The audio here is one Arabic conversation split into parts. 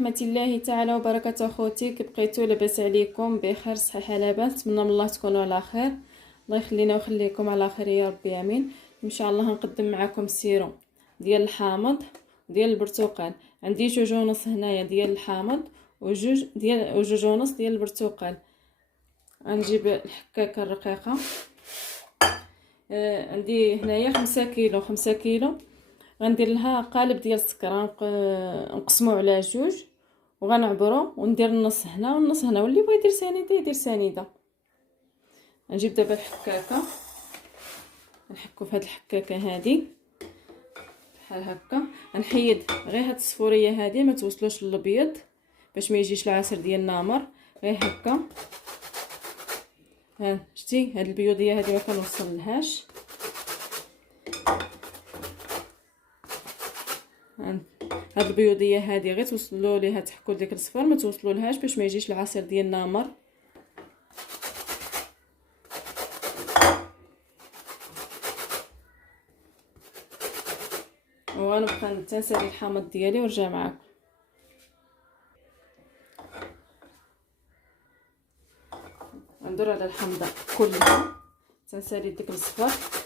ورحمة الله تعالى وبركاته اخوتي، كي بقيتو لاباس عليكم بخير صحيحه لاباس؟ نتمنى من الله تكونوا على خير. الله يخلينا ويخليكم على خير يا ربي امين. ان شاء الله نقدم معكم السيروم ديال الحامض ديال البرتقال. عندي جوج ونص هنايا ديال الحامض وجوج ونص ديال البرتقال. غنجيب الحكاكه الرقيقه. عندي هنايا 5 كيلو. غندير لها قالب ديال السكر، نقسمو على جوج وغنعبرو وندير النص هنا والنص هنا، واللي بغى يدير سنيده يدير سنيده. نجيب دابا الحكاكه نحكو في هاد الحكاكه هادي بحال هكا. نحيد غير هاد الصفوريه هادي ما توصلوش للابيض باش ما يجيش العصير ديال النمر، غير هكا. ها شتي هاد البيوضيه هادي ما كنوصل لهاش. هاد البيوضيه هادي غير توصلوا ليها تحكوا ديك الصفر، ما توصلوا لهاش باش ما يجيش العصير ديال النمر. وغنبقى نتسالي الحامض ديالي ونرجع معكم. ندور على الحامضه كلها تنسالي ديك الصفر.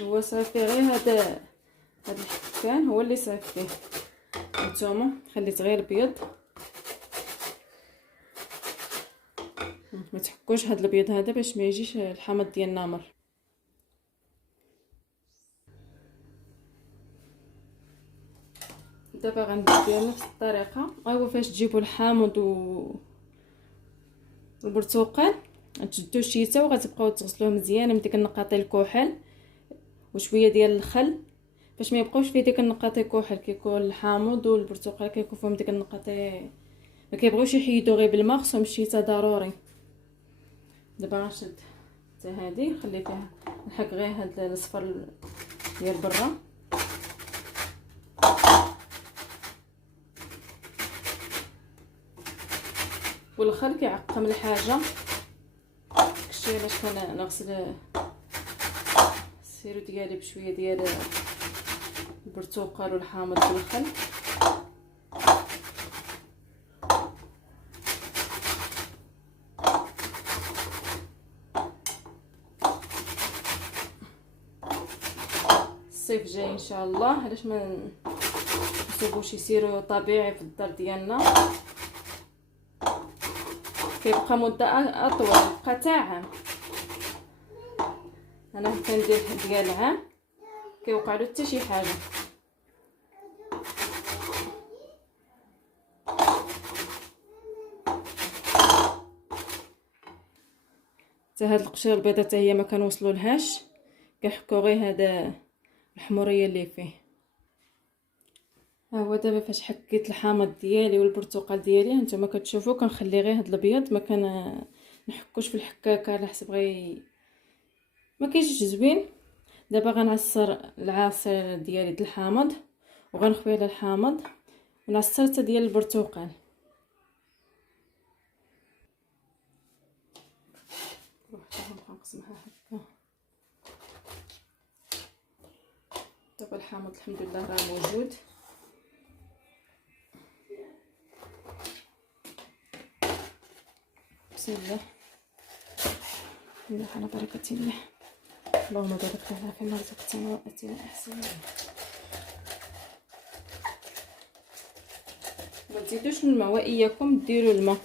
هو صافي غير هذا الحكان هو اللي صافي. نتوما خليت غير البيض، ما تحكوش هاد البيض هذا باش ما يجيش الحامض ديال النمر. دابا غندير نفس الطريقه. هو فاش تجيبوا الحامض والبرتقال تشدوا الشيته وغتبقاو تغسلوه مزيان من ديك النقاط الكحل وشويه ديال الخل باش ما يبقاوش فيه ديك النقاط الكحل. كيكون الحامض والبرتقال كيكون فيهم ديك النقاط ما كيبغيوش يحيدوا غير بالماء، خصهم الشيته ضروري. دابا غنشد حتى هادي نخلي فيها نحك غير هاد الصفر ديال برا. والخل كيعقم الحاجه. داكشي علاش كنغسل السيرو ديالي بشويه ديال البرتقال والحامض بالخل. الصيف جاي ان شاء الله، علاش ما نسوقوش يسيرو طبيعي في الدار ديالنا. كيبقى مده اطول، يبقى تاع عام. انا كندير ديال عام كيوقع له حتى شي حاجه. حتى هاد القشره البيضاء حتى هي ما كنوصلوا لهاش، كنحكوا غير هذا الحموريه اللي فيه. ها هو دابا فاش حكيت الحامض ديالي والبرتقال ديالي نتوما كتشوفوا كنخلي غير هاد الابيض، ما نحكوش في الحكاكه على حسب غير ما كيجيش زوين. دابا غنعصر العصير ديالي د الحامض وغنخوي على الحامض ونعصر حتى ديال البرتقال. نقسمها هكا. دابا الحامض الحمد لله راه موجود. بسم الله على بركه الله. اللهم بارك لنا فيما رزقتنا واتنا احسن. ما تزيدوش الماء، واياكم ديروا الماء،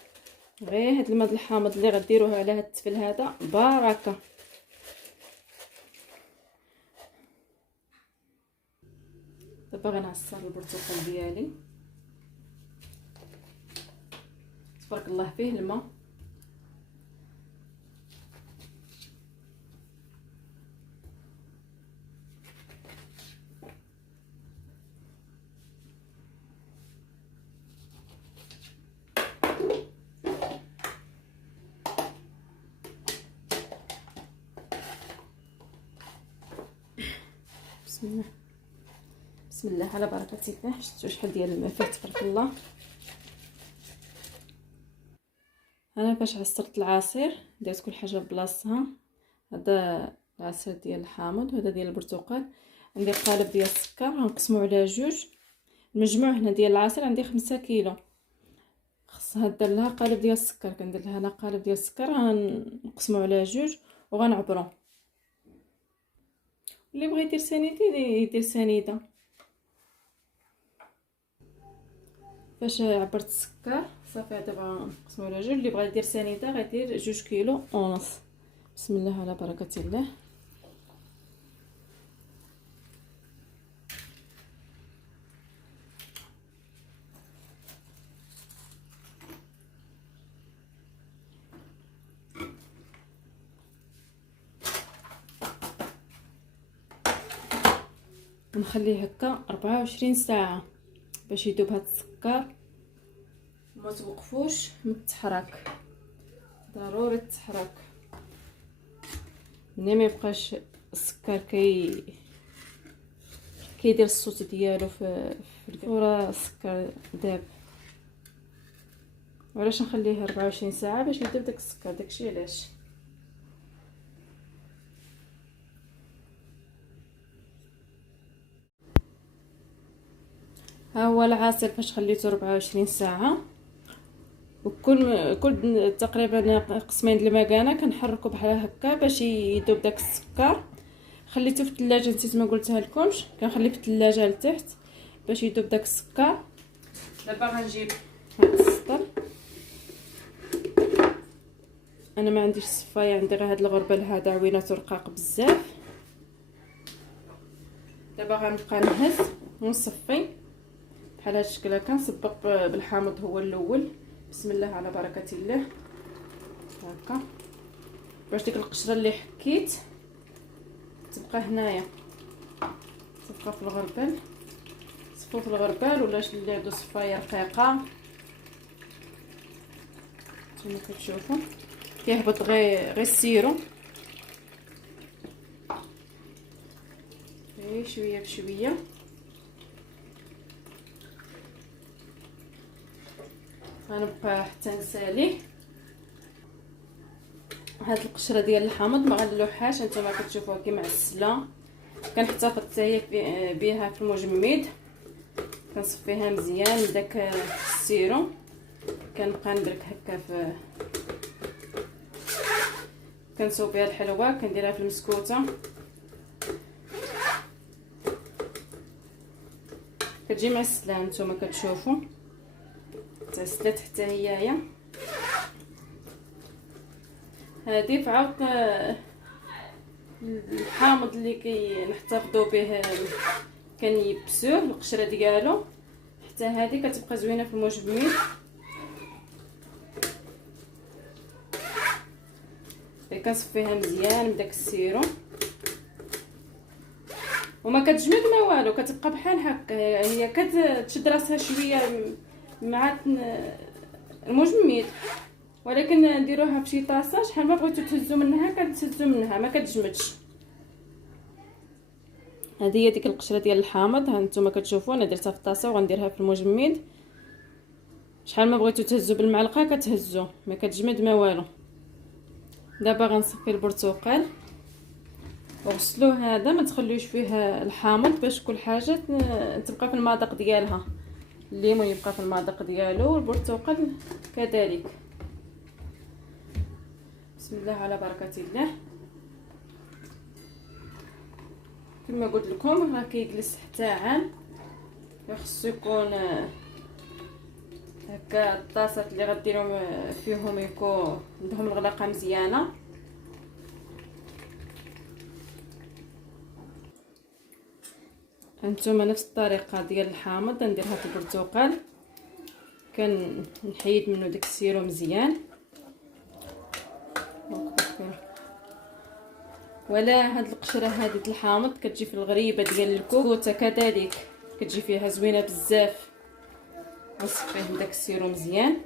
غير هاد الماء د الحامض اللي غديروه على هاد التفل هذا بركه. دابا غنعصر البرتقال ديالي تبارك الله فيه الماء. بسم الله بسم الله على بركه الله. شفتوا شحال ديال الماء فيه تبارك الله. انا فاش عصرت العصير درت كل حاجه بلاصتها. هذا العصير ديال الحامض وهذا ديال البرتقال. عندي قالب ديال السكر غنقسمو على جوج. المجموع هنا ديال العصير عندي 5 كيلو. خصها دير لها قالب ديال السكر، كندير لها انا قالب ديال السكر غنقسمو على جوج وغنعبرو. اللي بغى يدير سنيده يدير سنيده. فاش عبرت السكر صافي دابا نقسمو على جوج. اللي بغى يدير سنيده غيدير 2 كيلو ونص. بسم الله على بركه الله. نخليه هكا 24 ساعه باش يذوب هذا السكر وما توقفوش من التحرك. ضروري التحرك ملي ما يبقاش السكر كيدير الصوت ديالو في الفوره. السكر داب. وعلاش نخليه 24 ساعه؟ باش يذوب داك السكر، داكشي علاش. ها هو العسل فاش خليته 24 ساعه. وكل تقريبا قسمين د المكانه كنحركو بحال هكا باش يذوب داك السكر. خليته في الثلاجه، نسيت ما قلتها لكمش، كنخليه في الثلاجه لتحت باش يذوب داك السكر. دابا غنجيب هاد السطل. انا ما عنديش الصفايه، عندي غير هاد الغربال هذا عوينات رقاق بزاف. دابا غنبقى نهز ونصفي بحال هاد الشكل هكا. نصبق بالحامض هو الاول. بسم الله على بركه الله. هكا باش ديك القشره اللي حكيت تبقى هنايا. تبقى في الغربال. صفو في الغربال ولا اللي عنده صفايه رقيقه كما كتشوفوا كيهبط غير السيرو شويه بشويه. غنبقى حتى نسالي. هاد القشره ديال الحامض ما غنلوحهاش، نتوما كتشوفوها كي معسله. كنحتفظ حتى هي بها في المجمد. كنصفيها مزيان من داك السيرو. كنبقى ندرك هكا في كنصوب بها الحلوه. كنديرها في المسكوته. كتجي معسله نتوما كتشوفوا تعسلات حتى هيايا. هذه في عوض الحامض اللي كنحتفظوا به كنيبسوه القشره ديالو. حتى هذه كتبقى زوينه في المجمد. كنصفيها مزيان من داك السيرو وما كتجمد ما والو، كتبقى بحال هكا. هي كتشد راسها شويه مع المجمد، ولكن نديروها في شي طاسه شحال ما بغيتو تهزو منها كتهزو منها، ما كتجمدش. هذه هي ديك القشره ديال الحامض. ها نتوما كتشوفوا انا درتها في الطاسه وغنديرها في المجمد. شحال ما بغيتو تهزو بالمعلقه كتهزو، ما كتجمد ما والو. دابا غنصفي البرتقال وغسلوه. هذا ما تخليوش فيه الحامض باش كل حاجه تبقى في المذاق ديالها. الليمون يبقى في المذاق ديالو والبرتقال كذلك. بسم الله على بركه الله. كما قلت لكم راه كيجلس حتى عام. خصو يكون هكا الطاسات اللي غديرهم فيهم يكون عندهم الغلاقه مزيانه. هانتوما نفس الطريقه ديال الحامض نديرها في البرتقال. كنحيد منه داك السيرو مزيان. ولا هاد القشره هذه الحامض كتجي في الغريبه ديال الكوكوته كذلك كتجي فيها زوينه بزاف. نصفيه داك السيرو مزيان.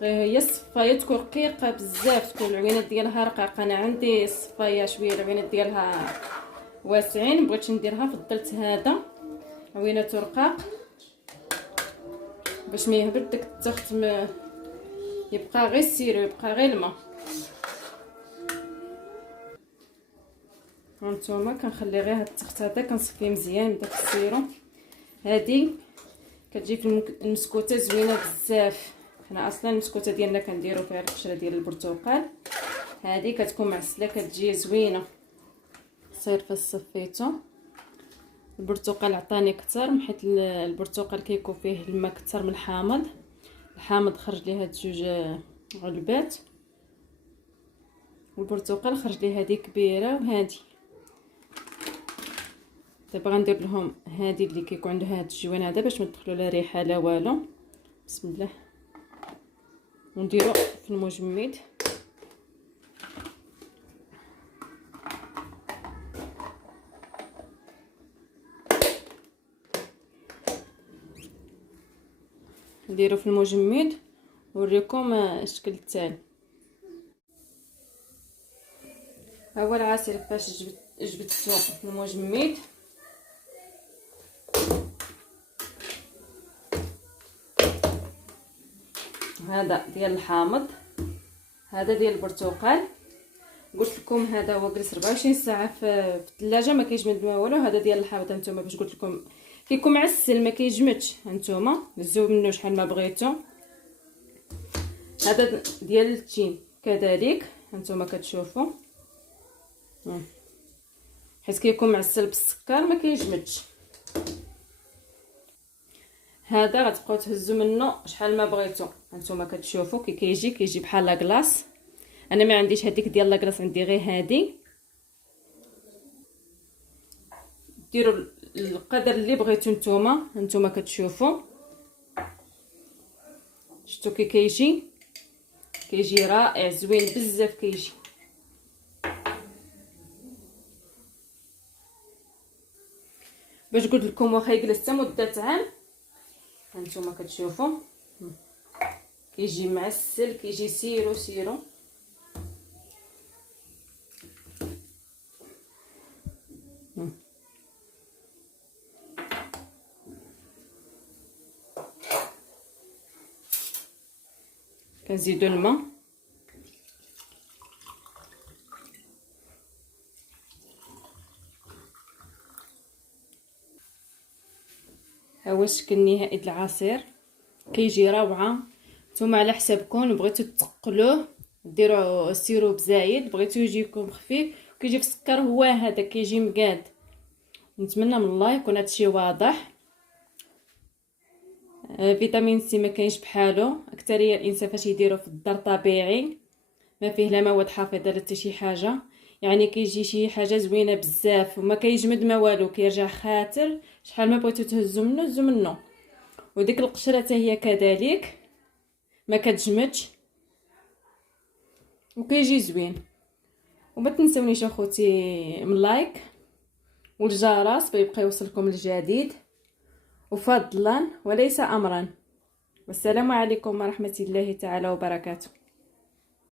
هي الصفايه تكون رقيقه بزاف، تكون العوينات ديالها رقيقه. انا عندي الصفايه شويه العوينات ديالها واسعين، بغيتش نديرها فضلت هذا عوينات رقاق. باش ما يهبط داك التخت، يبقى غير السيرو، يبقى غير الماء. هانتوما كنخلي غير هاد التخت هذا كنصفيه مزيان بداك السيرو. هادي كتجي في المسكوته زوينه بزاف. حنا اصلا المسكوته ديالنا كنديرو فيها القشره ديال البرتقال، هادي كتكون معسله كتجي زوينه. صيرفه صفيتو. البرتقال عطاني كتر حيت البرتقال كيكون فيه الماء كتر من الحامض. الحامض خرج لي هاد جوج علبات، والبرتقال خرج لي هادي كبيره وهادي. دابا غندير لهم هادي اللي كيكون عندها هاد الجوان هذا باش ما تدخلوا لا ريحه لا والو. بسم الله. ونديرو في المجمد. نديرو في المجمد ونوريكم الشكل التالي. ها هو العصير فاش جبدتو في المجمد. هذا ديال الحامض، هذا ديال البرتقال. قلت لكم هذا هو جلس 24 ساعه في الثلاجه ما كيجمد ما والو. هذا ديال الحامض هانتوما باش قلت لكم كيكون معسل ما كيجمدش. هانتوما نزو منه شحال ما بغيتو. هذا ديال التين كذلك هانتوما كتشوفوا، حيت كيكون معسل بالسكر ما كيجمدش. هذا غتبقاو تهزوا منه شحال ما بغيتو. هانتوما كتشوفوا كيجي بحال لاكلاص. انا ما عنديش هذيك ديال لاكلاص، عندي غير هذه. ديروا القدر اللي بغيتو نتوما كتشوفوا. شفتوا كي كيجي رائع زوين بزاف كيجي. باش قلت لكم واخا يجلس حتى مده عام. هانتوما كتشوفوا كيجي معسل، كيجي سيرو. كنزيدو الماء. ها هو الشكل النهائي ديال العصير. كيجي روعه. نتوما على حسابكم، بغيتو تقلوه ديروا السيروب زايد، بغيتو يجيكم خفيف كيجي في السكر هو هذا كيجي مقاد. نتمنى من الله يكون هادشي واضح. فيتامين سي ما كاينش بحالو. اكثريه الانسان فاش يديروا في الدار طبيعي ما فيه لا مواد حافظه لا حتى شي حاجه، يعني كيجي شي حاجه زوينه بزاف وما كيجمد ما والو، كيرجع خاطر شحال ما بغيتو تهزوا منه هزوا منه. وديك القشره حتى هي كذلك ما كتجمدش وكيجي زوين. وما تنسونيش اخوتي من لايك والجرس بيبقى يوصلكم الجديد، وفضلا وليس امرا. والسلام عليكم ورحمه الله تعالى وبركاته.